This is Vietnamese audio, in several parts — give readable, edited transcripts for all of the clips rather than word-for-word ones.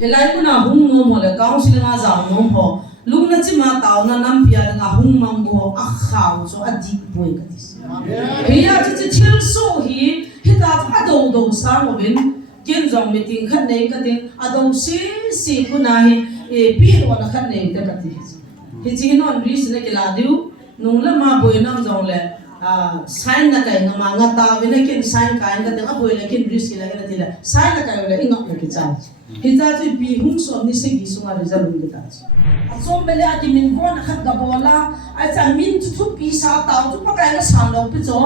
helai kuna hung no mo le council nga za no ho lung na chi ma taw na nam pia nga hung mang bo a khaw so a dik boy ka dis ya chi thil so hi hita a do sa mo bin ken jong meeting khat nei ka ding a do si kuna hi e pi ro na khat nei ta ka ti hi chi non ri se ke la diu nung la ma boy nam jong le sign na kai nga ma nga ta we na ken sign kai ka ding a boy le ken ri se la ka ti la sign na kai le ingok na ki cha hita tu pi hung so ni se gi sunga re zalung de ta som bele ati min bon khat ga bola a cha min thu pi sa taw tu pa kai na san lo pi zo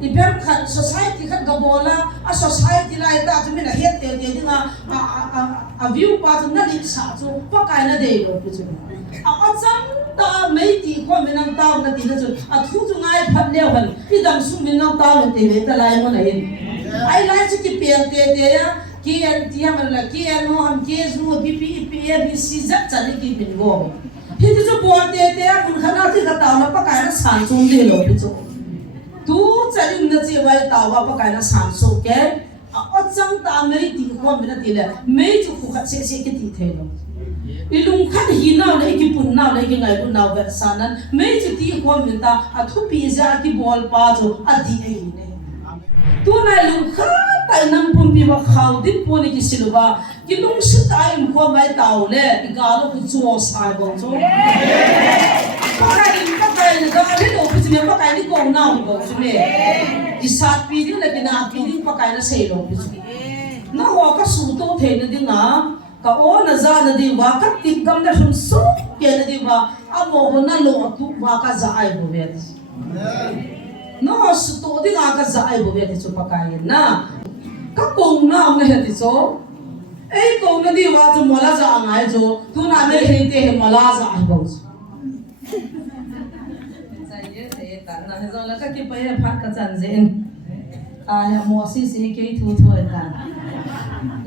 i ber khat society khat ga bola a society lai ta tu min a het te dinga a view pa tu na lik sa chu pa kai na de lo pi chu a chang ta mai ti ko min ang taw na ti na chu a thu chu ngai phat le hal i dam su min ang taw na te le ta lai mo na hin ai lai chu ki pel te ya kian tiam la kian no am ke zu pp abc zat chali ki bin go hi ti chu bo te kun khana ti ka taw na pa kai na san chung de lo pi chu tu chali na chi wai taw ba pa kai na san so ke a chang ta mai ti ko mi na ti le mai chu khu khat se ki ti the lo ilung khat hi na le ki pun na le ki ngai pun na ba sanan mai chu ti ko mi ta a thu pi za ki bol pa chu a di ai ne tu na lung khat tai nam pum pi ba khaw din po ni ki silwa ki lung si tai m ko mai taw le i ga lo ku chuo sai bo chu pa kai ni pa kai ni ga le do ku chi me pa kai ni ko na bo chu me ki sat pi di le ki na pi di pa kai na sei lo pi chu na ho ka su to the na ding na ka o na za na di wa ka tik gam da shun so ke na di wa a mo ho na lo tu wa ka za ai bo ve no su to di nga ka za ai bo ve ti chu pa kai na ka kong na ang he ti so ei kong na di wa chu mola za angai chu tu na me he te he mola za ai bo sai ye te ta na he zo la ka ki pa ye phat ka chan zen a ya mo si ke thu ta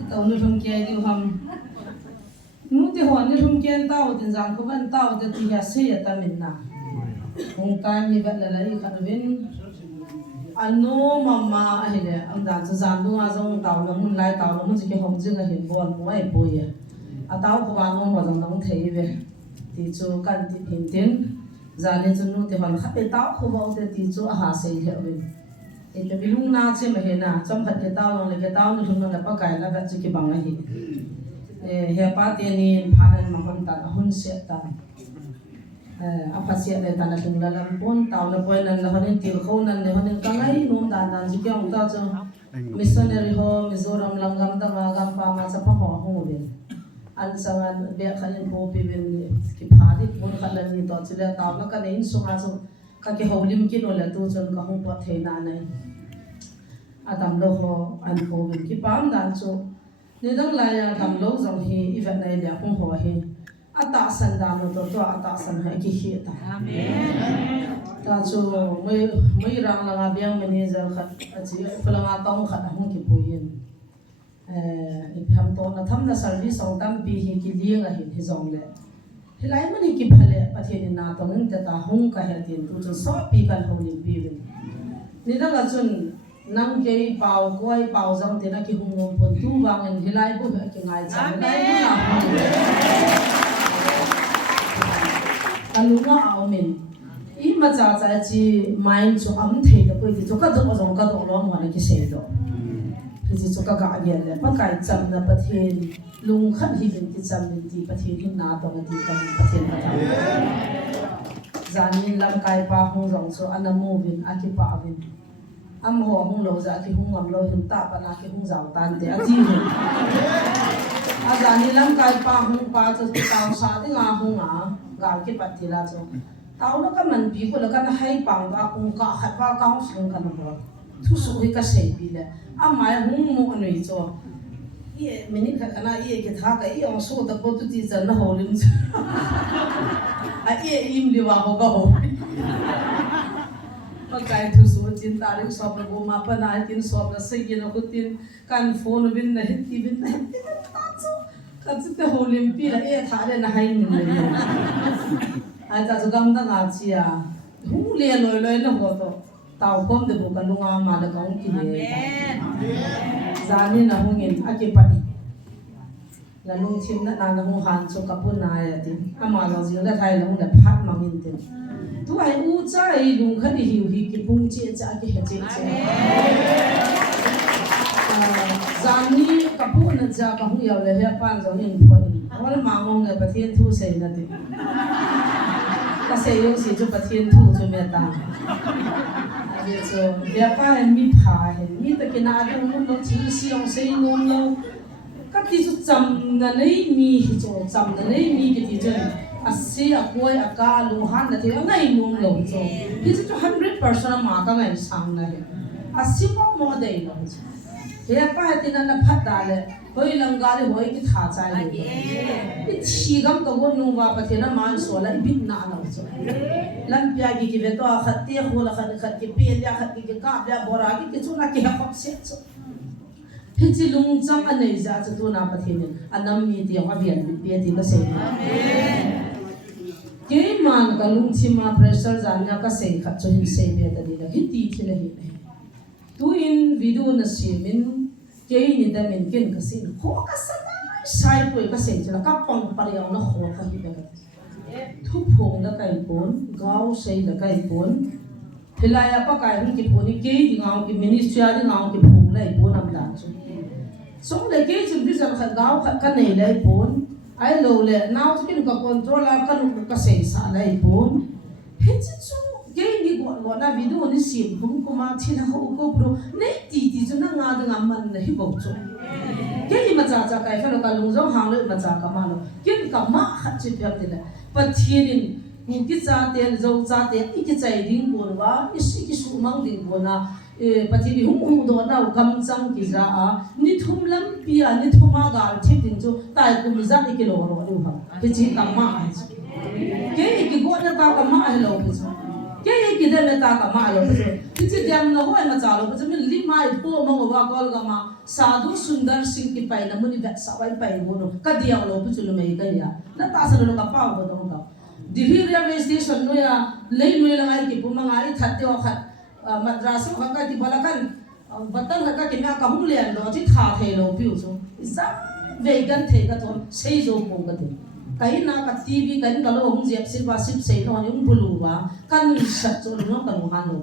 to nu thum ke di ham nu ti hon ni thum ken taw tin jang ko ban taw de ti ya se ya ta min na hong ta ni ba la lai kha vin ano mama ahile amdan cha zandu a jong taw na mun lai taw na mun ji ke hom jing a hin bon moi boye a taw ko wa ngom wa jong nong thei ve ti chu kan ti hin tin zane chu nu te hon kha pe taw ko wa te ti chu a ha se he ve e te bilung na che ma he na chom khat ke taw long le ke taw nu thung na pa kai la ga chi ki bang a hi e he pa te ni phanan ma hon ta hun se ta apa sia le tanah tunggal lampun tahu na poin nan lahanin tilkau nan lahanin kangai nung dan ji kyang ta chu missionary ho Mizoram langgam ta magam pa ma sa pa ho ho ben an sangan be khalin po pe ben ki phadi pun khalan ni to chile taw na ka nein sunga chu ka ki holim ki no la tu chon ka hu pa theina nai atam lo ho an po ben ki pam dan chu ni dang la ya tam lo jong hi event nai le hong ho hi ata san da no to ata san ha ki hi ta amen ta chu moi rang la nga biang manager khat achi phalanga tong khat hong ki puin i pham to na tham na service ong tam pi hi ki liang a hi jong le hilai mani ki phale pathin na to ng ta hong ka he tin tu chu so pi kan ho ni pi ni da la chun nang ke pau koi pau jong te na ki hung ngom pon tu wang hilai bu ki ngai cha lai na alunga aumin i ma cha cha chi mind chu am thei da poi ti chu ka do jong ka do lo ma ki sei do ti chu ka ga ge le pa kai cham na pathin lung khan hi bin ti cham ni ti pathin hin na to ti kan pathin pa ta zanin lam kai pa hung jong so anamu bin aki pa bin am ho hung lo za ki hung am lo hin ta pa na ki hung zaw tan te a ji ni a zanin lam kai pa hung pa chu taw sa ti nga hung a gal ki patila cho taw na ka man pi ko la kan hai pang da kung ka khat pa kaung sung kan bo thu su hi ka sei pi le a mai hung mo anui cho ye minit ka kana ye ke tha ka ye ong so ta ko tu ti jan na ho lim a ye im li wa ho ga ho pa kai thu su chin ta ri so na bo ma pa na tin so na sei ye na ko tin kan phone bin na hit ti bin na ta chu ka chu te ho lim pi la e tha le na hai ni le ai ta chu gam da nga chi a hu le loi loi na ho to tau kom de bu ka lunga ma la kaung ki le amen zani na hungin aki pani la lung chim na na hung han chu kapun na ya ti ama lo jing la thai long da phat mangin te tu ai u cha ai lung khani hiu hi ki pung che cha ki he che che zani kapun na ja ka hung yaw le he pan zo hin phoi wal mangong le pathian thu sei na ti ka sei yong si chu pathian thu chu me ta ye so ya pa mi pha he mi ta ki na ta mun lo chi si ong sei nom lo ka ti chu cham na nei mi hi chu cham na nei mi ki ti chen a si a koi a ka lu han na the ngai nom lo chu ki chu 100% ma ka ngai sang na he a si mo dei lo he pa ti na na phat da le hoi lang ga le hoi ki tha chai le i chi gam ka go nu ba pa the na man so la bit na na chu lam pya gi ki ve to khat te ho la khat ki pe ya khat ki ka ya bora ki chu na ki ha khop se chu he chi lung chang anei za chu tu na pa the ne anam mi ti ha vian bi ti ka se amen ke man ka lung chi ma pressure jan ya ka se khat chu hin se be ta ni la hi ti thi la hi tu in video na simin ke ni da men ken ka sin ho ka sa sai poi ka se chu ka pang pariaw na ho ka hi ba thu phong na kai pon gao sei la kai pon hilaya pa kai hun ki phoni ke di ngau ki ministry a di ngau ki phong lai pon am da chu so le ke chu bi san kha gao kha ka nei lai pon ai lo le now chu kin ka control ka lu ka sei sa lai pon he chu ke ni go na video ni sim hum kuma thina ho ko pro nei ti chu na nga da man na hi bo chu ke ni ma cha cha kai fa lo ka lung jong hang le ma cha ka ma lo kin ka ma kha chi pe te la pathianin ku ki cha te zo cha te i ki chai ding bo wa i si ki su mang ding bo na pathiani hum do na kam chang ki za a ni thum lam pi a ni thuma ga thip din chu tai ku mi za ni ki lo ro ru ha ki chi ka ma ke ki go na ta ka ma a lo pu ke ki de me ta ka ma lo pu ki chi dem na ho ma cha lo pu mi li mai po ma wa kol ga ma sadhu sundar singh ki pai na muni vet sa wai pai go no ka dia lo pu chu lo me ka ya na ta sa lo ka pa go do ka divi railway station no ya lei no la ngai ki pu ma ngai that te o khat madrasa ka ka ti balakan batan ka ki ma ka hum le an do chi tha the lo pi chu sa ve gan the ka to sei zo po ka te kai na ka tv kan ka lo hum jep sir ba sip sei no ni um bulu ba kan ni sa chu no ka no han lo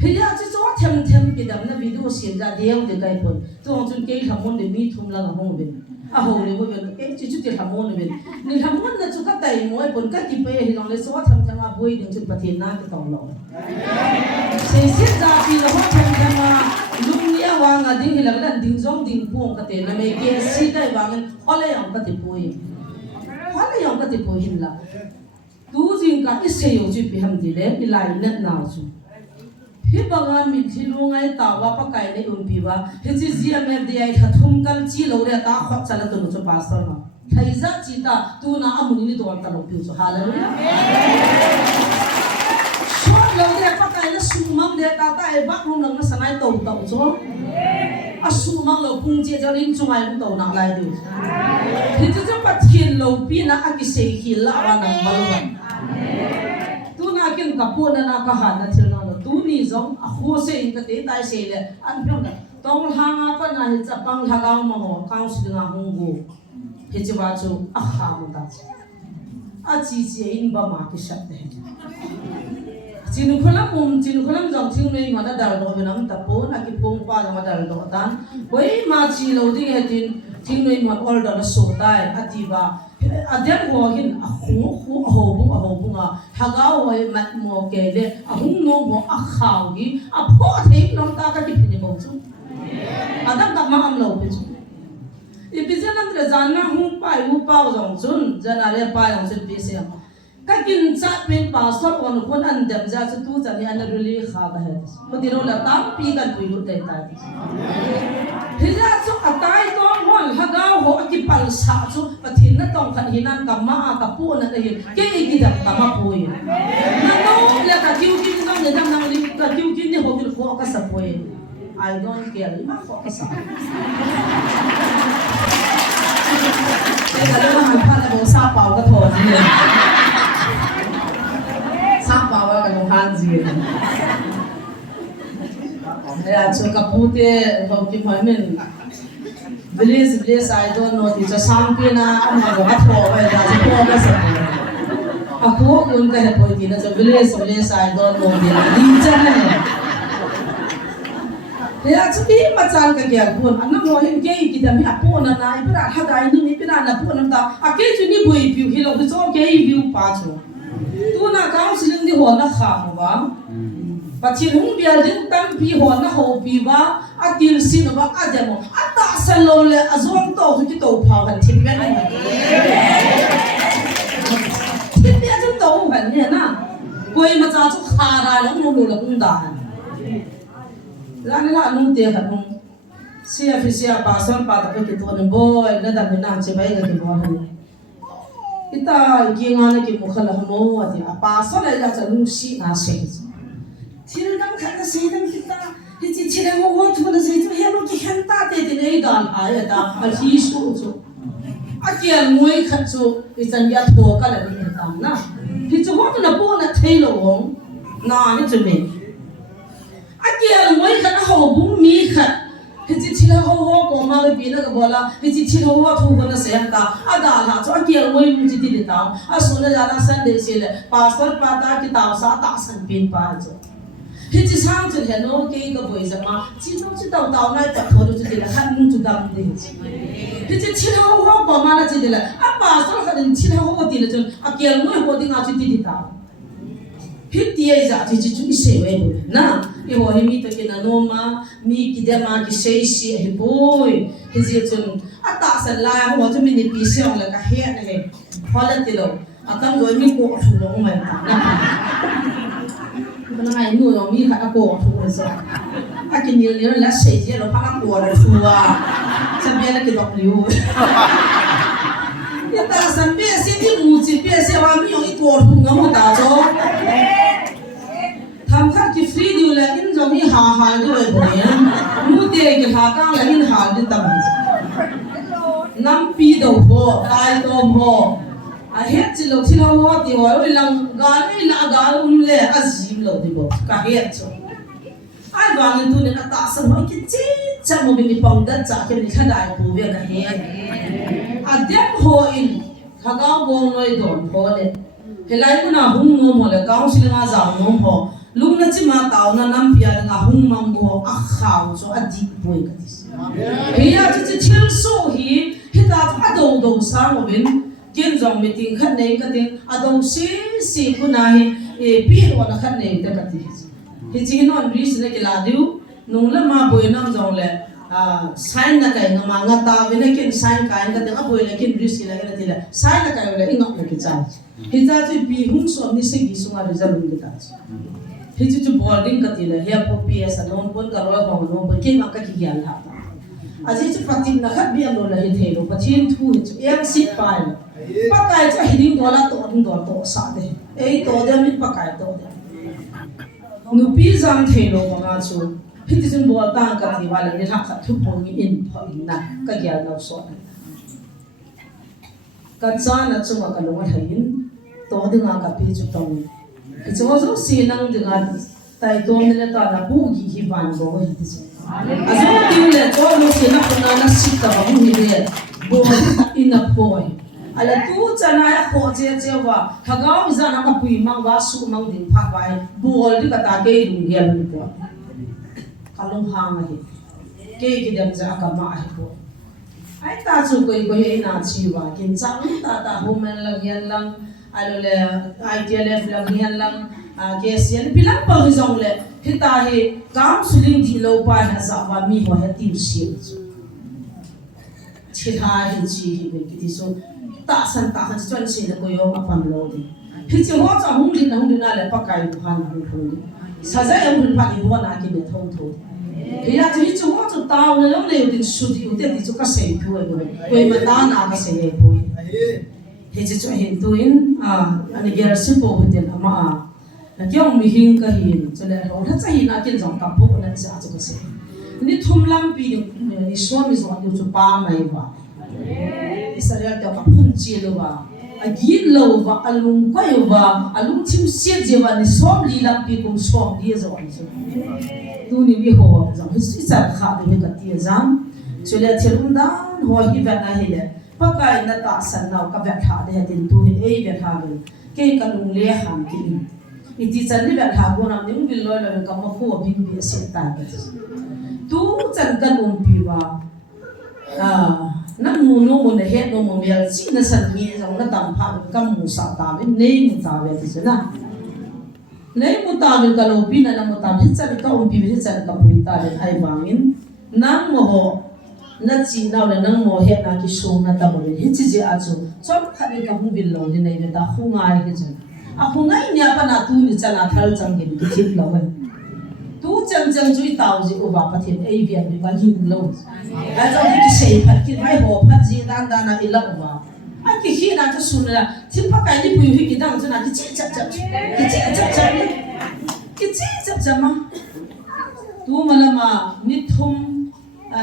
phia chi chu them ki dam na video sim ja deu de kai pon to chun ke thamon de mi thum la hong ben a ho le bo ben ke chi chu te thamon ben ni thamon na chu ka tai moi pon ka ki pe hi long le so tham a boi ding chu pathin na ki tong lo se sit ja pi lo ho tham a lung nia wa nga ding hi lang dan ding jong ding pong ka te na me ke si kai wa ngen ole yang ka te poi ole yang ka te poi hin la tu jing ka i se yo chi pi ham di le ni lai na na chu hi banga mi thilungai tawa pa kai ne umpi wa he chi gmf dai thathum kal chi lo re ta khot chala tu chu pastor ma thaiza chi ta tu na amuni ni dol ta lo pi chu hallelujah so lo re pa kai na sumam de ta ta e bak rung nang na sanai to to chu a sumam lo pung je ja lin chungai lu to na lai du he chu pa thien lo pi na a ki se hi la wa na malwan tu na kin ka po na ka ha na thil na tu ni zong a ho se in ka te tai se le an pyong da tong ha nga pa na ni cha pang ha ga ma ho kaung si nga hung go he chi ba chu a ha mu ta a chi chi in ba ma ki shat de chin kholam jong thing nei ma da dal do benam ta po na ki pong pa ma dal do tan boi ma chi lo ding he tin thing nei ma all da so tai ati ba adem ho hin a ho bu nga haga ho mat mo ke le a hung no mo a khaw gi a pho thei nom ta ka ki phini bo chu adam ka ma am lo pe chu e bizen andre janna hung pai u pa jong chun jana re pa jong chun pi se ka kin chat men pastor on kon an dem ja chu tu chani an ruli kha ka he ko diro la tam pi kan pui lu dei ta hila chu atai to hon hagao ho ki pal sa chu pathin na tong khan hinan ka ma ka pu na ka hin ke ki dam ka ma pui na no le ka kiu kin no ne dam nang li ka kiu kin ni ho bil ko ka sa pui I don't care ma ko ka sa ka lo han pa na bo sa pau ka thon ni sa pau ka lo han ji ya chu ka pu te ho ki mai men village I don't know ti cha sang pi na ama go ha tho ba da cha ko ba sa a ko kun ka he poi ti na cha village I don't know ti li cha na ya chu ti ma chal ka kya kun anam lo hin ke ki da mi a po na na i pra ha dai ni pi na po na ta a ke chu ni bui pi hi lo ku cho ke i view pa chu tu na counseling di ho na kha ba Pachin hung biar din tam pi ho na ho pi ba atil sin ba ajamo ata salo le azong to ki to pha kan thim ben na thim ya chu to ban ne na koi ma cha chu kha ra lo nu lo ung da la la nu te ha nu sia fi sia pa san pa ta ki to ne boy na da na che bai ga ki bo ha ita ki nga na ki mu khala mo ati pa sa la ya cha nu si na se Til dang kan se dang kita ti ti la wo tu la se tu he lo ki han ta te te nei dan a ya ta al hi su chu a ki al moi khat chu i chan ya tho ka la ni tam na hi chu ho na po na thei lo wong na ni chu me a ki al moi khat ho bu mi khat hi ti la ho ko ma le bi na ka bola hi ti la ho thu ko na se ta a da la chu a ki al moi mu ti ta a so na ya na san de se le pastor pa ta ki ta sa ta san pin pa chu He just sang to the no gay of boys and ma, she don't sit down like that for to the hand to down things. He just chill how Bomana to the a pastor had in chill how diligent, a girl no holding out to the town. He tears out to say, now, you will meet again a noma, me, Kidema, say she, a boy, his yet a tax and lie, what a minute piece like a hair and a Hollandillo. I can't go any more to long my Nãy nuôi nó mi khá cổ thu rồi sao? Cái nhiều nhiều là sấy chứ nó phát cổ rồi thu à? Sao bây giờ cái đọc liu? Cái ta sao bây giờ sẽ đi mua chỉ bây giờ sẽ vào mi những cổ thu ngắm một đào cho. Tham khát cái free điều là in giống như hà cái vậy thôi á. Mua tiền cái hà cang là in hà đi tầm. Năm pi đầu bộ, tai tôm bộ. Hết chỉ lâu thì lâu hoa thì hỏi lòng gái là le azim lâu thì bộ cả hết rồi ai vào nên tôi nên ta sẽ nói cái gì chẳng một mình phong đất trả cái này khai đại của việc cả hết đẹp hoin khá cao bông nói đồn ho lên cái lại cũng là hung ngô mà là cao xin là giàu ngô ho lúc nãy chỉ mà tao na năm bia là hung mang ho khảo cho adik boy cái gì bây giờ chỉ chill so hi ta đầu sang một bên kiến dòng meeting khát này cái tiếng adong si cô này pi rồi là khát này cái cái thì chỉ nó English này cái là điều nung là mà bồi nam dòng là sign là cái mà ngắt ta với cái sign cái tiếng bồi là cái English cái là cái là sign là cái là ingok là cái trái thì ta chỉ pi hung so ni se gisung là result cái ta thì chỉ boarding cái là here for PS non pun kalau orang non pun kita makan kian lah aje chỉ phát triển là khát biếng rồi là hiện thế rồi phát triển thu em sit phải pakai cha hiding dola to ding dol to sa de ei to de mi pakai to de nupi jam thelo ma chu hiti jun bol ta ka thi wala ni ha kha thu po mi in pho in na ka gya no so ka cha na chu ma ka lo hain to de nga ka pi chu tong ki chu so si nang de nga tai to ne le ta na pu gi hi ban go hi ti azu ti le to no si na na si ka ba mu hi de bo in a boy ala tu chana ya kho che wa thagao za na ka pui mang wa su mang din pha bai bol di ka ta ke lu gel ni po kalong hang hi ke dem za ka ma hi po ai ta chu koi ko he na chi wa kin chang ta homen la gen lang alo le ITLF la gen lang ke sian bilang pa zong le hita he kam suling di lo pa ha za wa mi ho he ti si chitha hi chi hi be ki so ta san ta han chuan se ko yo apam lo di hi chi ho cha hung din na le pakai bu han hu sa za yo hun pa ni bo na ki ne thong tho hi ya chi chu ho chu taw na lo le din su di u te ti chu ka se phu ko ma ta na ka se he po hi chi chu hin tu in ani ger si po hu den ama na kyong mi hing ka hin chu le ho tha cha hi na kin jong ka po na cha chu ka se ni thum lam pi ni so mi zo ni chu pa mai ba Israel ta kapun chilo ba agin lo ba alung kayo ba alung chim siat je ba ni som li lam pi kum som dia zo tu ni bi ho zo hi sa kha de ka ti zam cho nên thiếu đó hồi hi về này hết pakai na ta san nào các bạn thà để tin tu hin ai về thà về cái cái lùng lê ham tin iti chân đi về thà của nam những vil lôi là cái mà khu bình bị sinh tai tu chân cái lùng piwa nó mù nó mù này hết nó mù miel chỉ nó sẵn nhẹ giống nó tạm phá cái mù sa ta với nei mù ta về thì thế nào nei mù ta về cái lùng pi nó mù ta hết chân cái lùng pi hết chân cái bùi ta về ai vangin nang mo ho na chi nào là nang mo hết na ki sung na ta mo hết chi chi achu chom khát đi cái hung vil lo đi này về ta hung ai cái chân hung ai nya pa na tu ni chana thal chang gen ki chip lo tu chang chang chui tao ji u ba pathin ai vian bi ba hin lo a zo ki sei phat ki mai ho phat ji dan dan na ila u ba a ki hi na to sun la thi pa kai ni pui hi ki dang chana ki chi chap chap ki chi chap chap ma tu malama ni thum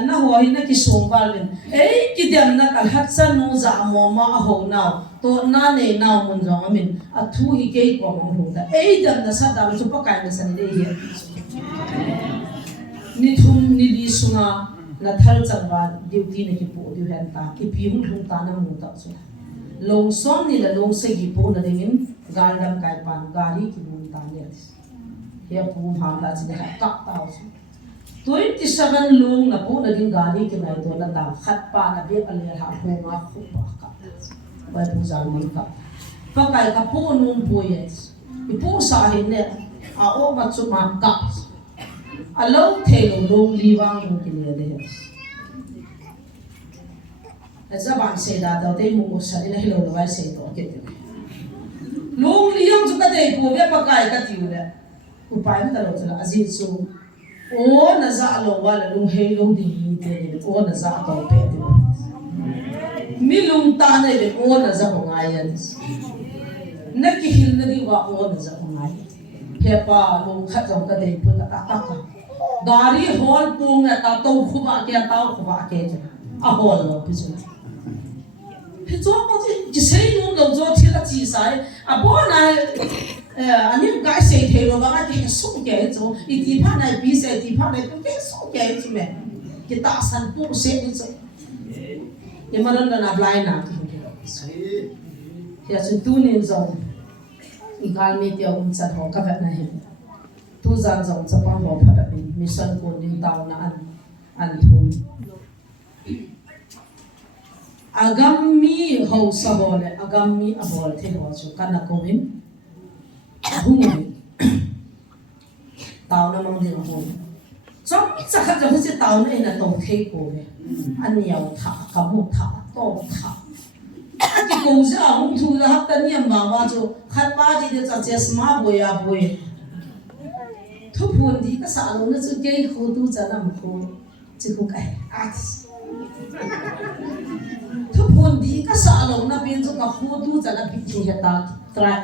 na hoi na ki song balin ei ki dem na kal hat san no za mo ma ho naw to na ne naw mun jong amin a thu hi ke ko mo hu da ei dem na sa da chu pa kai na san de hi ni thum ni li sunga na thal chang ba duty na ki po du han ta ki pi hung thung ta na mu ta chu long som ni la long se gi po na dingin gal dam kai pan gari ki mun ta ne he pu ha la chi ha ka ta chu 27 lung na po naging gari kina ito na dapat pa na biya alira po nga po baka may po sa amin ka pagkay ka po nung po yes ipo sa akin na ako matsumakap alaw telo lung liwang yung kiniyade at sa bang say dataw tayo mo sa ina hilo na say ito lung liyang suka tayo po biya pagkay ka tiyo na upay mo talo sila azin so o na za lo wala lung he lung di de o na za to pe de mi lung ta na de o na za ko ngayan na ki hil na di wa o na za ko ngai he pa lung khat jong ka de pu ta ta ka gari hol pung na ta to khu ba ke ta khu ba ke a hol lo pi chu he zo ko ji sei lung lo zo thi la ji sai a bo na anh em cái gì thì rồi bạn cái số cái chỗ, ít đi phát này bị sẽ đi phát này cái số cái gì mà, cái ta sản phụ sẽ như vậy, nhưng mà nó là blind à, thì chúng tôi nên dùng, cái mấy điều cũng sẽ học các bạn này, tu gian dùng sẽ帮我拍的mission của领导là anh thu, agami hậu sa bole, agami abol thì họ chụp cái nào cũng hung tao na mang din hung trong sa khat jo se tao na ina tong thei ko ve an yaw tha ka mu tha to tha ki ko ja hung thu la hak tan yam ma wa jo khat ba ji de cha chesma boya boy thu phun di ka sa lo na chu ke khu tu cha na ko chi ko kai at thu phun di ka sa lo na bin jo ka khu tu cha na bi chi heta try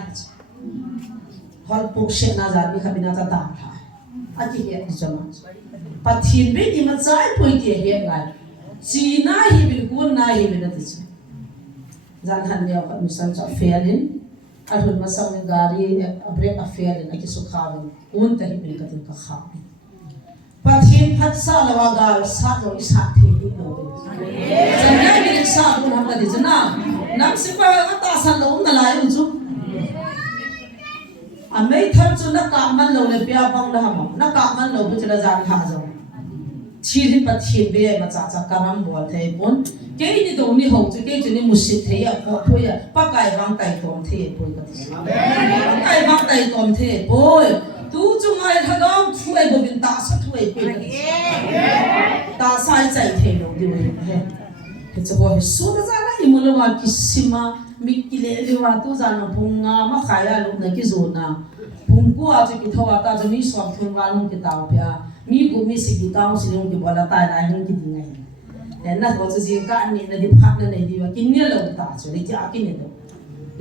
hal pokse na zabi khabina ta ta tha aki he jama pathin be ni ma chai poi ke he ngai chi na hi bin kun na hi bin ati zan han ne ka misan cha felin alhun ma sang ne gari break a felin aki su khavin un ta hi bin ka tin ka kha pathin phat sa lawa gal sa lo isa thi ni no zan ya bin sa kun ham ka di jana nam si pa ta san lo na lai u chu à mấy thân cho nó cạn man lâu này bia băng đó hả nó cạn man lâu bây giờ là giàn thả rồi chi thì bắt thiên bia mà chả chả cam bùa thế bốn cái gì đó ni hậu chứ cái chuyện ni musit thế à có thôi à bắt cái vang tay tôm thế bôi cái vang tay tôm thế bôi tu chung ai thằng đó thui bộ bên ta sát thui bôi ta sai chạy thế đâu đi vậy thế cho bôi số đó ra là im lo mà kisima mikile liwa tu zan punga ma khaya lu na ki zona pungku a chu ki thowa ta jami swam thun wa lu ki taw pya mi gu mi si ki taw si lu ki bola ta na hin ki dingai en na ko chu ji ka ni na di phat na nei di wa ki ne lo ta chu li ja ki ne do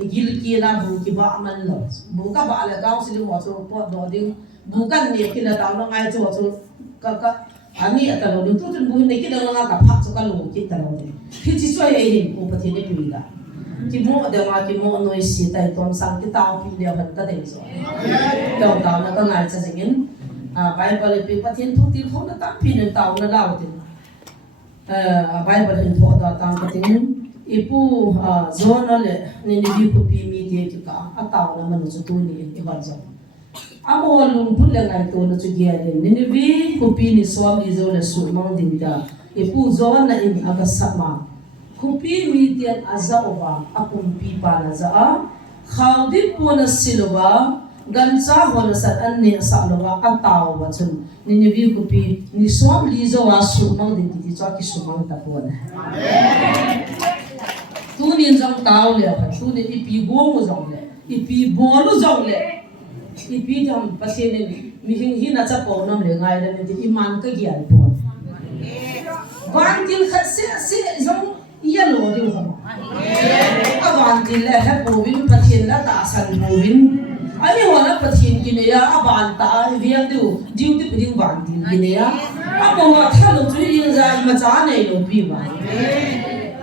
igil ki la bu ki ba man lo bu ka ba la taw si lu mo chu po do ding bu kan ne ki la taw na ngai chu ka ani ata lo tu tu bu ne ki da nga ka phat chu ka lu ki ta lo de ki chi chu ye hin ko pa thi ne pi la ki mo de ma ki mo noi si tai tom sang ki taw pi le ban ta de so taw taw na ka ngai cha jingin a bible pi pathin thu ti khong na ta pi ne taw na law ti Bible hin tho da tang kating ipu zona le ni bi ko pi mi de ki ka ataw na man chu tu ni i ban zo amo lung put le ngai to na chu dia de ni bi ko pi ni so mi zo le su mang ding da ipu zona in aga sama ko pi mi de aza oba akum pi pa na za a khawdi pu na silwa gancha hol sat an ne sa lo wa ataw wa chun ni bi ko pi ni so li zo wa su mang ding ti cha ki su mang ta po na tu ni jong taw le pa tu ni pi go mo jong le pi bo lu jong le pi jam pa se ni mi hing hi na cha po nam le ngai le ni ti man ka gian po van til khat se jong ya lo di ho a van til le ha po win pa thien la ta san po win ai ho na pa thien ki ne ya a ban ta viang du diu ti piding van til ki ne ya a mo wa tha lo chu yin za ma cha nei lo pi ba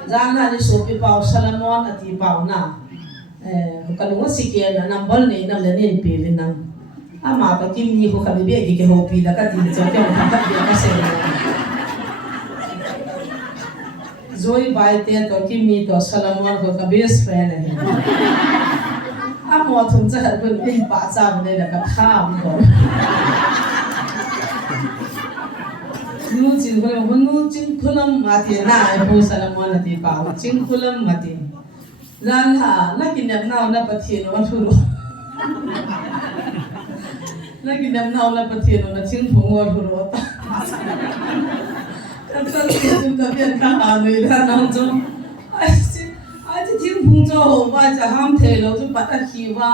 Zana ni sopi pau Salamon ati pau na kalunga sikian na nambal ni nam lenin pivin nam ama pa kim ni ko kami be ki ke hopi la ka din so ke ma ka dia ka se Zoe bai te to kim ni to Salamon ko ka best friend hai amo thum cha har kun in pa cha ne la ka tham ko nu chin kulam mati na ibu Salamon ati pau chin kulam mati zan ha na kinap na na pathin wa thuru na kinap na pathin na chin phung wa thuru ka san tu ka bian ka ha noi da na jo ai chin phung jo ho ba cha ham the lo ju pat khi wa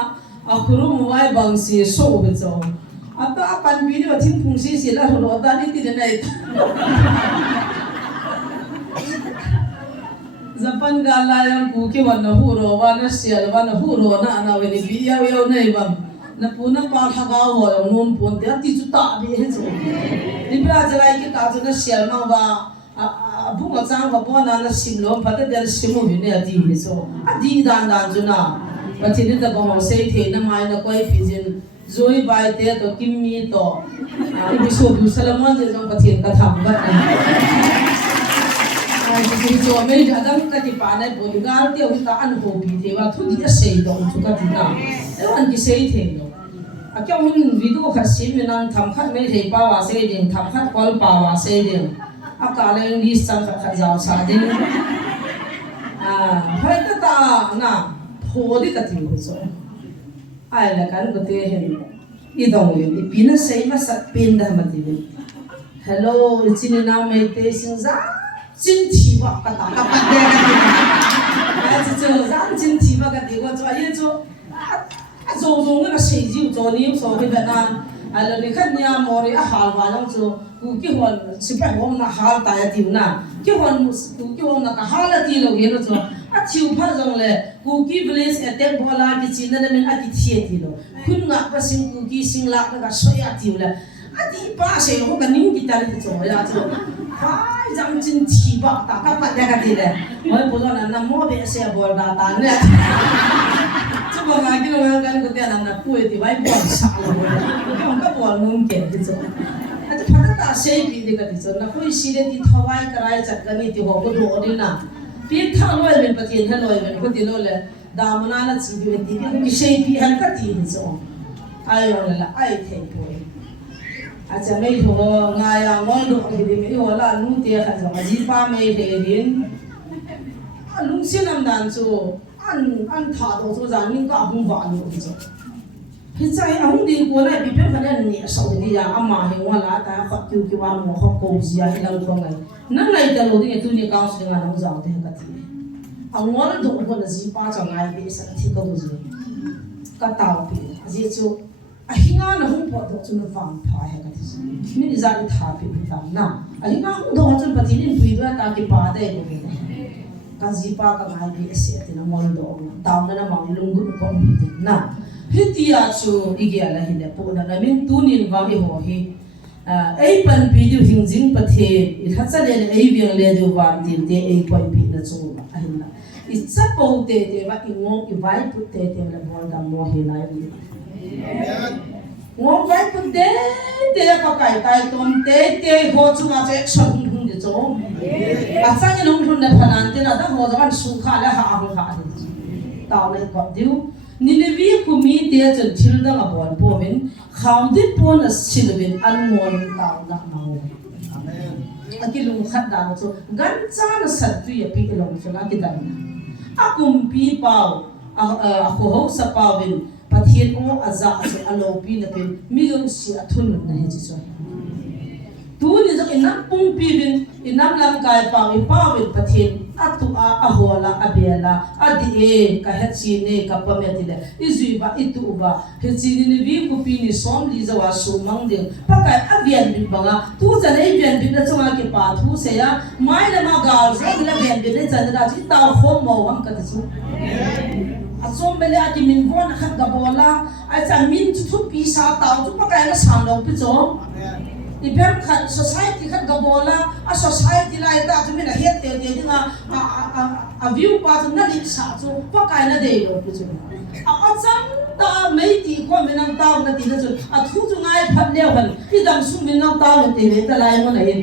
a khuru mo wai bang si so be jo Ata apan video tin fungsi sila hulu ata ni tidak naik. Zapan gala yang kuki warna huro warna sial warna huro na ana wini video yang naik bang. Na puna par hagaw ho yang nun pun dia tisu tak bi hejo. Di belajar kita aja na sial mang ba bunga cang ba bona na simlo pada dia simu ini adi hejo. Adi dan juna. Pasti ni tak bawa saya the na mai na koi pijin. Zoe bai te to kim mi to ibu so bu Salamon je jong pathin ka tham ba ai ji jo me jadam ka ti pa nai bol gal te u ta an ho bi te wa thu di sei do chu ka ti na e wan ki sei the no a kyong hin video kha sim me nang tham khat me thei pa wa sei ding tham khat kol pa wa sei ding a ka le ni sang kha jaw sa ding hoi ta na pho di ka ti ho so ai là kan ko te hen I dong yun ipina say masat pinda matibin hello chin na me te sing za chin thi ba ka ta ka pa de ai chi cho za chin thi ba ka de ko cho ye cho a zo na sei ji zo ni so he ba na a lo ni khat nya mo ri a hal ba long cho ku ki hon si pa hom na hal ta ya ti na ki hon ku ki hom na ka hal ti lo ge no cho a chiu pha jong le ku ki village attack bola ki chin na men a ki thie ti lo kun nga pa sing ku ki sing la ka so ya ti la a ti pa se lo ka ning ki ta ri cho ya cho hai jam chin thi ba ta ka pa ya ka ti le moi bo na mo be se bol da ta ne cho ba nga ki lo kan ko te na pu ti bai bo sa lo ko ka bo num ke ti cho a ti pha ta se bi de ka ti cho na khoi si le ti thawai karai chat ka ni ti ho ko do ni na pi thang loi ben pathin ha loi ben ko ti lo le da mana na chi bi ti ki sei pi han ka ti ni so ai yo la ai the po a cha mai tho nga ya ngol do ki di mi ho la nu te kha ja ji pa mai de din a lung sin nam dan chu an tha do chu ja ning ka hung wa ni so hi chai a hung din ko na bi pe khan ni so di ya ama he wa la ta kha ki wa mo kha ko ji ya hi lang ko ngai nang lai da lo di tu ni ka so nga nang ja te ka ti angol do ko na ji pa cha ngai be sa thi ko ji ka taw pi ji chu a hinga na hung po do chu na wang pha ha ka ti mi ni za ni tha pi ta na a hinga hung do chu pa ti ni pui do ta ki pa de ko ka ji pa ka ngai be se ti na mol do taw na mang lung gu ko mi ti na hi ti a chu i ge la hi le po na min tu nin wa hi ho hi ai pan pi du hing jing pa the i tha cha le ai biang le du wan tin te ai poi pi na chu a hin na it's a po te wa I ngo I vai pu te la bol da mo he lai ni ngo vai pu te pa kai tai tom te ho chu ma che chon hung de cho sang cái nông thôn này phần ăn tiền là đã hồ cho ăn su khá là hạ không hạ đi tao này có điều nên vì của mi tiền chân chil đó là bọn bố mình khao đi bọn là chil bên ăn ngon tao đã mau cái lùng khát đào cho gan cha là sạch tuy bị cái lùng cho nó cái đàn akum pi pau a ho sa pau bên pathian o aza so alo pi na pen mi lo si athun na he chi so tu ni zo inam pung pi bin inam lam kai pau i pau bin pathian atu a hola abela adi e ka hachi ne ka pametile izui ba itu ba hachi ni vi ku pi ni som li za wa su mang de pakai avian bin banga tu za nei avian bin na chunga ke pa thu se ya mai na ma gal zo la avian bin ne chan da chi ta khom mo ham ka chu asom bele ati min bon khat ga bola ai chan min thu pi sa tau chu pakai na sang lo pi cho iben khat society khat ga bola a society lai ta tu min a het te te nga a view pa tu na lik sa chu pakai na de lo pi chu a chang ta mei ti ko min ang ta na ti na chu a thu chu ngai phat leo han ti dam su min ang ta le te le ta lai mo na hin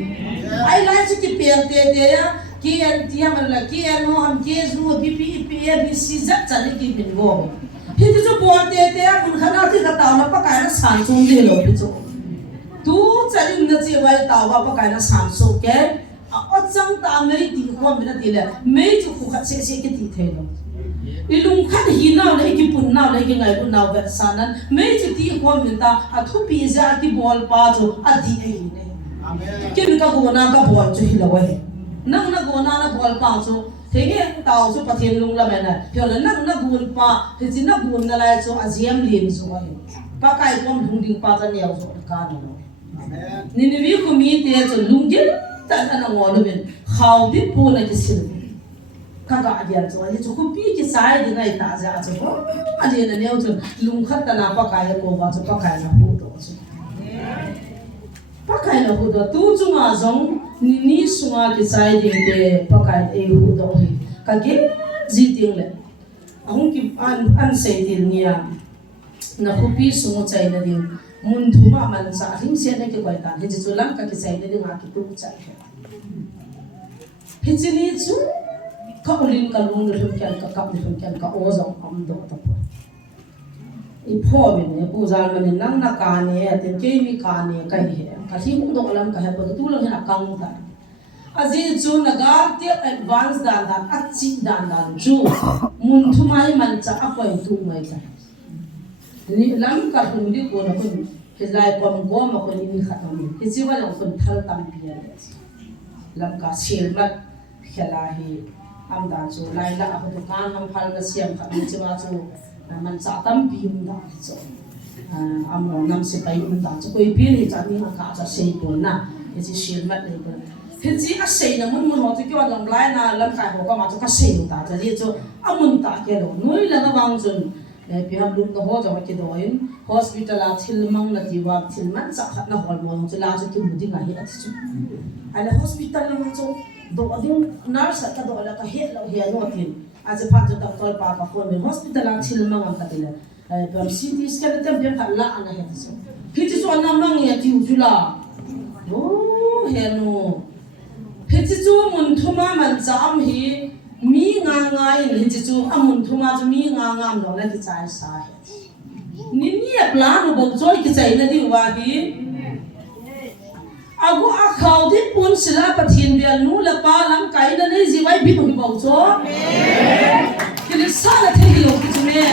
ai lai chu ki pel te te ya kian ti ham la kian no ham ke zu bi bi bi bi si zat cha ni ki bin go hi ti chu bo te te ya kun khana ti ka ta na pakai na san chung de lo pi chu tu chalim na chi wai ta wa pakai na san so ke a chang ta mei ti ko min na ti le mei chu khu khat se se ki ti the lo ilung khat hi naw le ki pun naw le ki ngai pun naw ve sanan mei chu ti ko min ta a thu pi za ki bol pa chu a di ai ne amen ki ka go na ka bol chu hi lo wa nang na go na bol pa chu thế cái tàu chu pathian lung la mai na pyo la nang na gun pa he chi na gun na lai chu aziam lim chu wa pa kai kom thung ding pa ta neo chu ka ni lo amen ni vi ko mi te chu lung gin ta na ngo lo ben khau di pu na ki sil ka ga dia chu ani chu ko pi ki sai di ngai ta ja chu ko ani na neo chu lung khat ta na pa kai ko ba chu pa kai na pu to chu pakai na hu do tu chunga zong ni sunga ki sai de de pakai e hu do hi ka ge ji ting le ahung ki an sei din nia na hu pi sunga chai na din mun thu ma man sa hing se ne ke koi ta he ji chu lang ka ki sai de nga ki tu chai he ji ni chu ka ulin ka lung de hum kyan ka kap de hum kyan ka o zong am do ta i pho bin ne pu zal man nang na ka ne te ke mi ka ne kai he ka thi ung do lam ka he pa tu lang na kang ta azi chu na ga te advance dan dan a chi dan dan chu mun thu mai man cha a poi tu mai ta ni lam ka hung di ko na kun ke lai pom go ma ko ni kha tam ke chi wa long kun thal tam pi ya lam ka sel mat khela hi am dan chu lai la a du kan ham phal na siam kha ni chi wa chu man cha tam pi um da chu am no nam se pai um da chu koi pi ni cha ni ka cha sei pon na ke chi sel mat le ko he chi a sei na mun ho chu kyo long lai na lam kai ho ka ma chu ka sei ta cha ji chu amun ta ke lo noi la na wang chun pi ham lu no ho cha ma ke do in hospital a thil mang na ti wa thil man cha khat na hol mo chu la chu tu mu ding a hi a chu ala hospital na chu do ading nurse ka do la ka he lo he no tin as a part of doctor pa pa ko hospital a thil mang am ka tila pam CT scan ta biam ka la ana he chu hi chu na mang ya ti chu la oh he no he chu mun thuma man cha am hi mi nga nga in hi chu amun thuma chu mi nga nga am lo la ki chai sa ni ni a plan bo choi ki chai na di wa hi agu a khau di pun sila pathian bial nu la pa lam kai na nei ji wai bi bo bo cho ki le sa la the hi lo ki chu me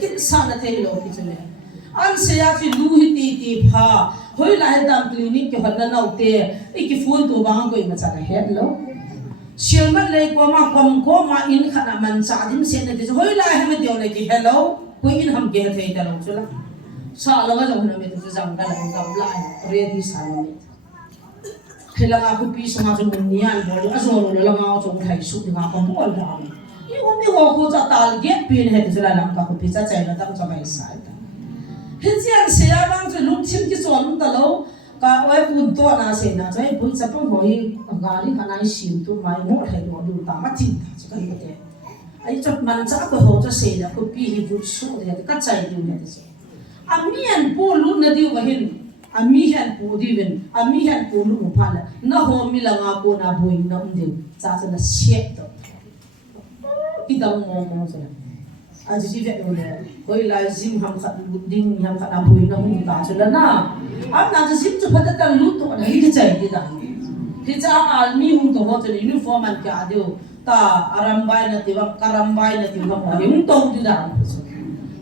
ki sa la the hi lo ki chu me an se ya fi lu hi ti ti pha hoi la he dam clinic ke hon na nau te e ki phone to bang ko i ma cha ka het lo sial mat le ko ma kom ko ma in khana man cha dim se na de hoi la he me dio le ki hello ko in ham ke the ta lo chu la sa la ga jong na me tu jang da la ga la re di sa me hela ga ku pi so ma jong ni an bo a zo lo la ma jong thai su nga ko bo la i o mi ho ko cha tal ge pi ne he la lam ka ku pi cha chai na ta cha mai sa ta he chiang se ya bang chu lung chim ki chon ta lo ka oi pun to na se na chai bu cha pang hoi ga ri khana i sim tu mai mo thai lo du ta ma tin ta cha ka te ai chot man cha ko ho cha se la ku pi hi bu su de ka chai du ne te amian po lu na di wa hin ami han pu divin ami han pu lu phala na ho mi langa ko na boing na undin cha cha na shit to kita mo so aji ji ve ole koi lai zim ham khat ding ham khat na boing na hum ta so na am na zim chu phata ta lu to na hi chai ti da hi cha army hum to ho to uniform an ka deu ta arambai na tiwa karambai na tiwa mo hum to ti da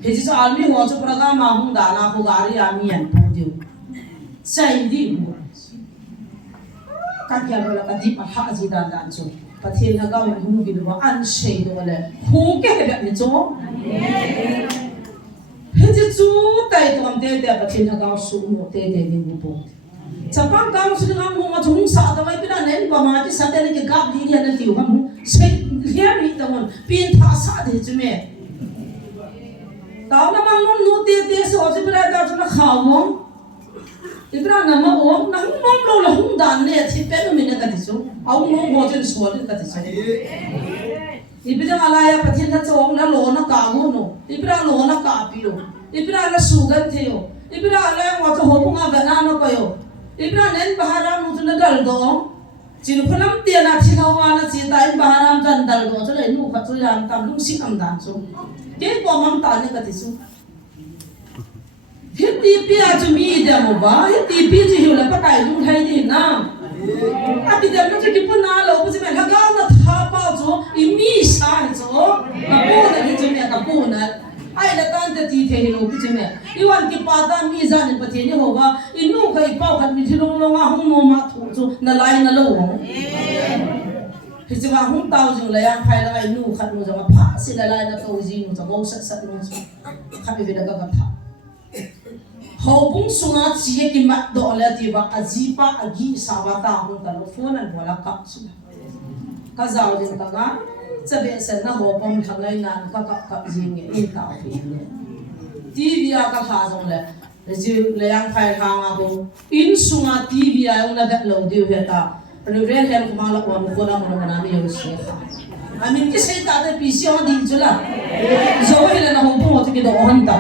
he ji sa army ho chu program ma hum da na ho gari army an pu deu chai di mo ka kya bola ka di pa ha ji da dan chu pathian na gaw hum gi do an shei do le hu ke he ni chu he ji chu tai to am te te pathian na gaw su mo te te ni bu po chapang kam su ngam mo ma chung sa ta mai pina nen ba ma ki sa te ne ki gap li ni na tiu ham se hia mi ta mon pin tha sa de chu me taw na mang non nu te te so ji bra ta chu na khaw mo ibra na ma om na hum mom lo la hum dan ne thi pe no mi na ka ti chu au mo mo chen so le ka ti chu ibra ala ya pathian na chong na lo na ka go no ibra lo na ka pi lo ibra na su gan the yo ibra ala wa cho ho punga ba na no ko yo ibra nen bahara mu tu na dal do chin phalam tia na thi no wa na chi tai bahara jan dal do cho le nu kha chu yan tam lung sing am dan chu ke ko mam ta ne ka ti chu hiti pia chu mi de mo ba hiti pi chi hu la pa kai lu thai ni na a ti de no chu ki pu na lo pu chi me la ga na tha pa chu I mi sa chu ka pu na ni chu me ka pu na ai la tan te ti the lo pu chi me I wan ki pa ta mi za ni pa the ni ho ga I nu kai pa khat mi thi lo lo nga hum no ma thu chu na lai na lo hi chi wa hum tao jing la yang phai la ai nu khat mu ja pha si la lai na to ji nu cha go sat sat nu chu kha bi da ga tha hau bung sunga chia ki mat do la ti wa ajipa agi sawata hum ta lo phone an bola ka su ka zaw din ka ga chabe sen na ho pom thangai nan ka ka jing nge in ta bi ne tv a ka kha jong le ji le yang phai kha nga bo in sunga tv a ong na ga lo diu he ta reverend hel ko ma la ko mo na mo na mi yo se amin ki se ta de pi si on din chula zo he le na ho bo ti ki do on ta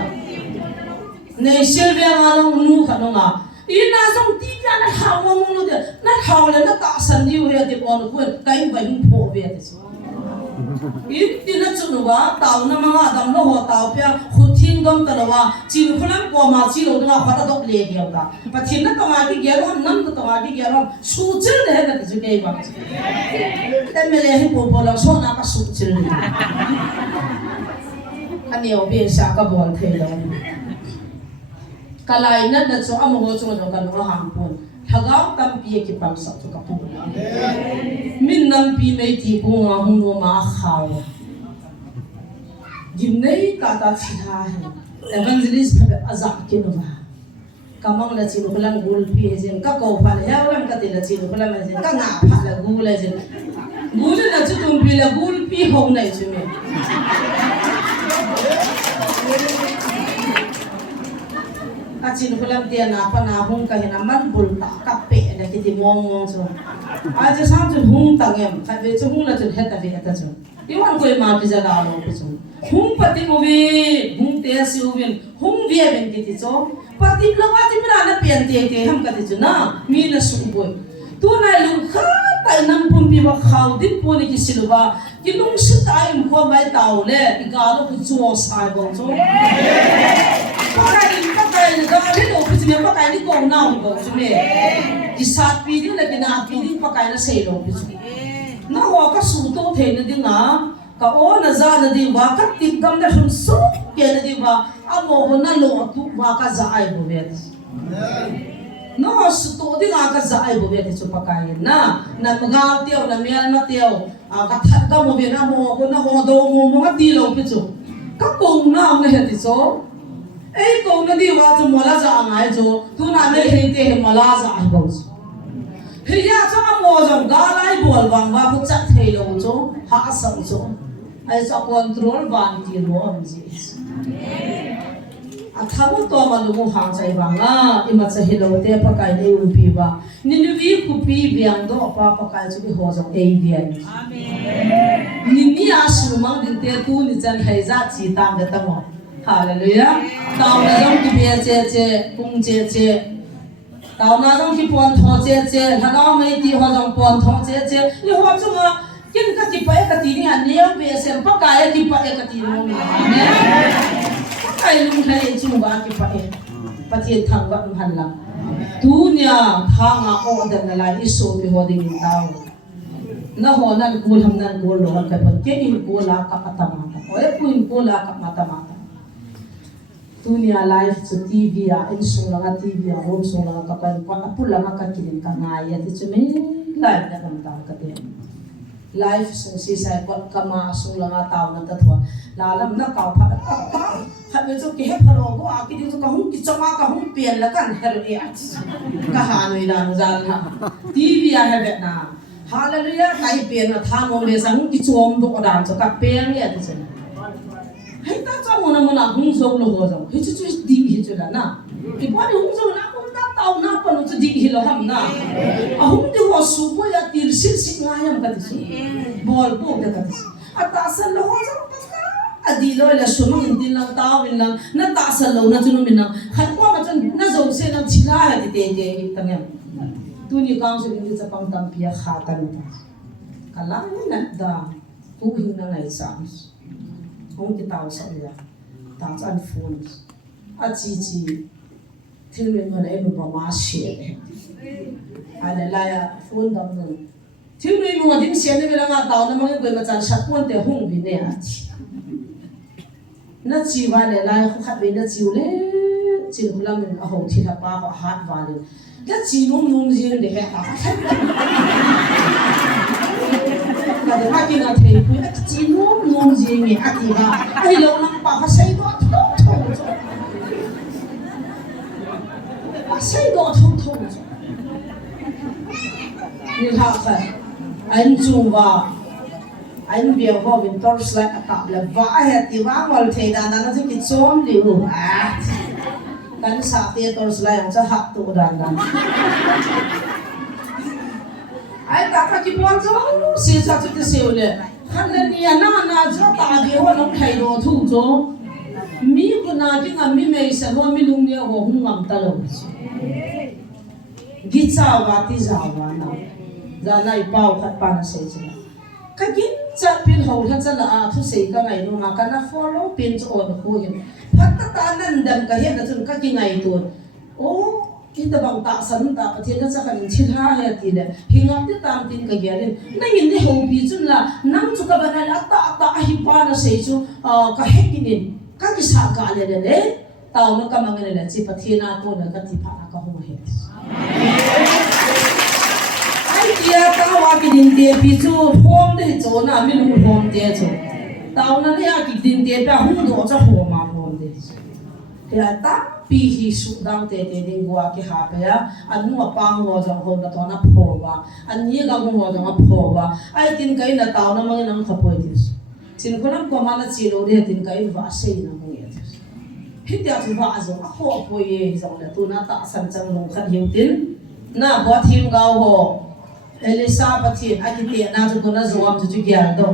ne silvia nga long nu kha no nga ina song ti ya na ha mo mo no de na ha le na ta san diu he de on ko kai ba hin pho be de in na chu no wa taw na ma nga dam lo ho taw pya khu thin gam ta lo wa chi nu khalam ko ma chi lo da kha ta dok le ge ta pa thin na ta ma ki ge ro nam ta ma ki ge ro su chil de he ta chu ke ba te me le hi po po la so na ka su chil ni ani o be sa ka bol the lo kalai na na so amo ho so ka no hang pon thagaw tam pi ki pam sa to ka pu min nam pi me ti ko nga hu no ma khaw gim nei ta ta chi ha he evangelist phe azak ki no ba kamang la chi no lang gul pi he jen ka ko pha ya lam ka ti la chi no lam jen ka nga pha la gul la jen gul na chu tum pi la gul pi ho nai chu me achin hulam dia na pa na hung ka hina man bul ta ka pe na ki ti mong mong so a je sang chu hung ta ngem ka ve chu hung la chu het ta ve ta chu I wan ko ma pi ja da lo pi chu hung pati mo ve hung te si u ven hung ve ben ki ti chu pati lo wa ti mra na pen te ke ham ka ti chu na mi na su boy tu na lu kha ta nam pum pi wa khaw din po ni ki silwa ki lung su ta im ko mai taw le I ga lo ku chu sai bo chu pakai ni dah lo pun cuma pakai ni kau nak kau cuma di saat pilih lagi nak pilih pakai na selo pun na wah ka suto the na di na ka o na za na di wah ka tigam na sun so ke na di wah amo ho na lo tu wah ka za ai bo vet no suto di nga ka za ai bo vet chu pakai na magal tiaw na mial na tiaw ka that ka mo vet amo ho na ho do mo nga di lo pun chu ka kong na ang na he so ei ko na di wa chu mola za angai chu tu na me he te he mola za ai bo he ya cha mo jong ga lai bol wang wa bu chat thei lo chu ha sam chu ai sa control ban ti ro am ji a thabu to ma lu mu hang chai wang a I ma cha he lo te pa kai nei u pi ba ni ni vi ku pi biang do pa kai chu bi ho jong ei bian amen ni ni a su mang din te tu ni chan hai za chi tam de ta mo Hallelujah. Tao na jom ki bia che che kung che che tao na trong khi buồn thọ chế thằng nào mấy tí họ trong buồn thọ chế như họ trong cái tí phải cái tí này nhiều về xem bắt cái tí phải cái tí nó cái lúc này chúng ba cái phải bắt tiền thằng bạn hành lắm tu nhà thằng ở đây là iso bị họ đi tao na ho nan kul ham nan kul lo ka ban ke in kul la ka mata oi kuin kul la ka mata dunia live to tv a in so la tv a hom so la ka pan pa apul la ka kin ka ngai ya ti chme live da kam ta ka te live so si sai ko ka ma so la ta na ta thwa la lam na ka pha ha me so ki he pharo ko a ki tu ka hum ki chama ka hum pian la kan her e a ka ha noi da no zal ha tv a he bet na hallelujah kai pian na tha mo le sang ki chom do dan so ka peng ya ti chme hay ta cho mona hung so lo ho jong hi chu di hi chu la na ki pa ni hung so na ko ta tau na pa no chu di hi lo ham na a hung di ho su po ya tir sit sit nga yam ka ti bol po da ka ti a ta sa lo ho jong ta ka a di lo la su min din lang ta win lang na ta sa lo na chu no min na khat ko ma chun na zo se na chila ha ti te hi ta ngam tu ni kaung se ni cha pam tam pia kha ta ni ta kala ni na da ku hin na ngai sa không cái tàu sao vậy tàu ăn phun à chị thì mình mà em mà má xé à này là phun đâm rồi thì mình mà điểm xé này là ngã tàu nó mang cái mà chân sát phun để hung vì nè nó chỉ vào này là không khác với nó chịu lấy chỉ là mình ở hậu thì là ba họ hát vào đấy nó chỉ nung riêng để hát cái đó cái nào thấy cái chỉ nung riêng này ăn gì cả ai lâu lắm bà phải xây đó thâu như thế này anh chung vào anh biểu vào bên torch light cặp là vãi hết thì vãi vào thấy đàn nó sẽ cái chôm liu kan sa te torch light ang sa hap tu dan ai ta ka ki pon zo si sa tu te se ule han le ni na zo ta bi ho nong thai do thu zo mi ku na ki ngam mi mei sa ho mi lung ne ho hung ngam ta lo gi cha wa ti za wa na za nai pau khat pa na se cha ka gin cha pin ho than cha la thu se ka ngai no ma ka na follow pin cho on ho hin phat ta ta nan dam ka he na chun ka ki ngai tu o kita bang tak san ta pathian na sa kan chin ha he ti le hingam ti tam tin ka gelin na ngin ni ho pi chun la nam chu ka banal ata hi pa na sei chu ka hekinin ka ki sa ka le le taw no ka mangen le chi pathian na ko na ka ti pha ka ho he ai tia ta wa ki din te pi chu hom de cho na mi lu hom te chu taw na ne a ki din te pa hum do cha ho ma hom de ya ta pi hi su dang te ding wa ki ha pe ya an nu pa ngo jong ho na to na pho wa an ni ga ngo jong a pho wa ai tin kai na taw na mang nang khapoi dis chin khonam ko ma na chi lo de tin kai wa sei na mo ye hi tia chu wa zo a ho po ye jong la tu na ta san chang long khat hiu tin na bo thim ga ho elisa pathin a ki te na chu na zo am chu gyal do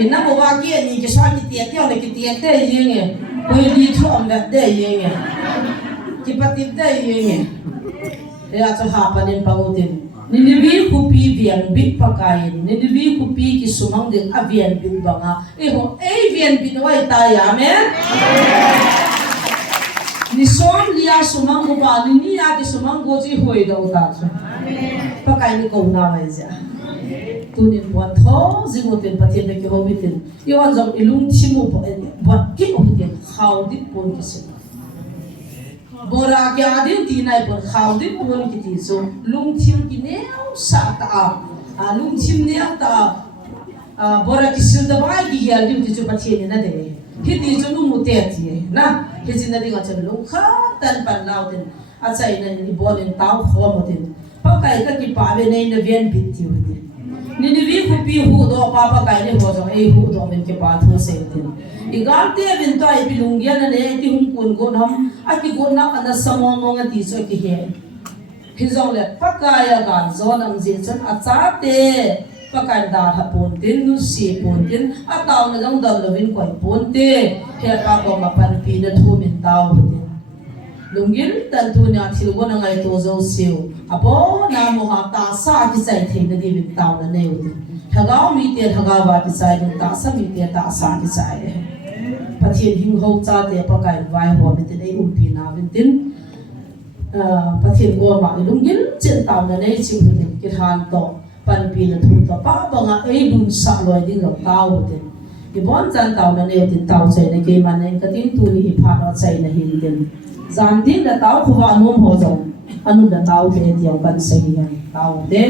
ina mo wa ki ni ki swa ki te te ne ki te yenge koi di thu am da de yenge ki patip de yenge ya cho ha panin pautin ni vi ku pi vian bit pakain ni vi ku pi ki sumang ding avian bin banga e ho avian bin wai ta ya amen ni som lia sumang mo ba ni ya ki sumang go ji hoi do ta chu pakai ni ko na wai ja tunin buat tho zingotin patien de ki homitin yo an jong ilung thimu buat ki homitin khau di pon ki se bora ki adin ti nai por khau di pon ki ti so lung thim ki ne sa ta a lung thim ne ta bora ki sil da bai ki ya di ti chu patien na de hi ti chu nu mu te ti na hi jin na di ga chen lung kha tan pan lau tin a chai na ni bolin tau kho motin pa kai ka ki pa ve nei na vien bit ti hotin ni vi ku pi hu do papa kai ne ho jong e hu do men ke pa thu se tin igal te vin to ai pilungya na ne ti hum kun go nam a ki go na ana samon mo nga ti so ki he hi jong le pakaya gan zo nam ji chan a cha te pakai da ha pon tin nu si pon tin a taw na jong dam lo vin koi pon te he pa ko ma pan pi na thu min taw tin lungil tan tu na thilgo na ngai to zo siu abo na mo ha ta sa ki sai the na di bin taw na ne u thagao mi te thagao ba ki sai din ta sa mi te ta sa ki sai pathian hing ho cha te pa kai vai ho mi te nei pi na bin tin pathian go ma lungil chen taw na nei chi bin ki han to pan pi na thu to pa ba nga ei lun sa loi ding lo taw te ibon chan taw na ne tin taw chai na ke man ne ka tin tu ni pha no chai na hin din zam din da taw khuwa nom ho zo anu da taw te tiaw kan sei ya taw de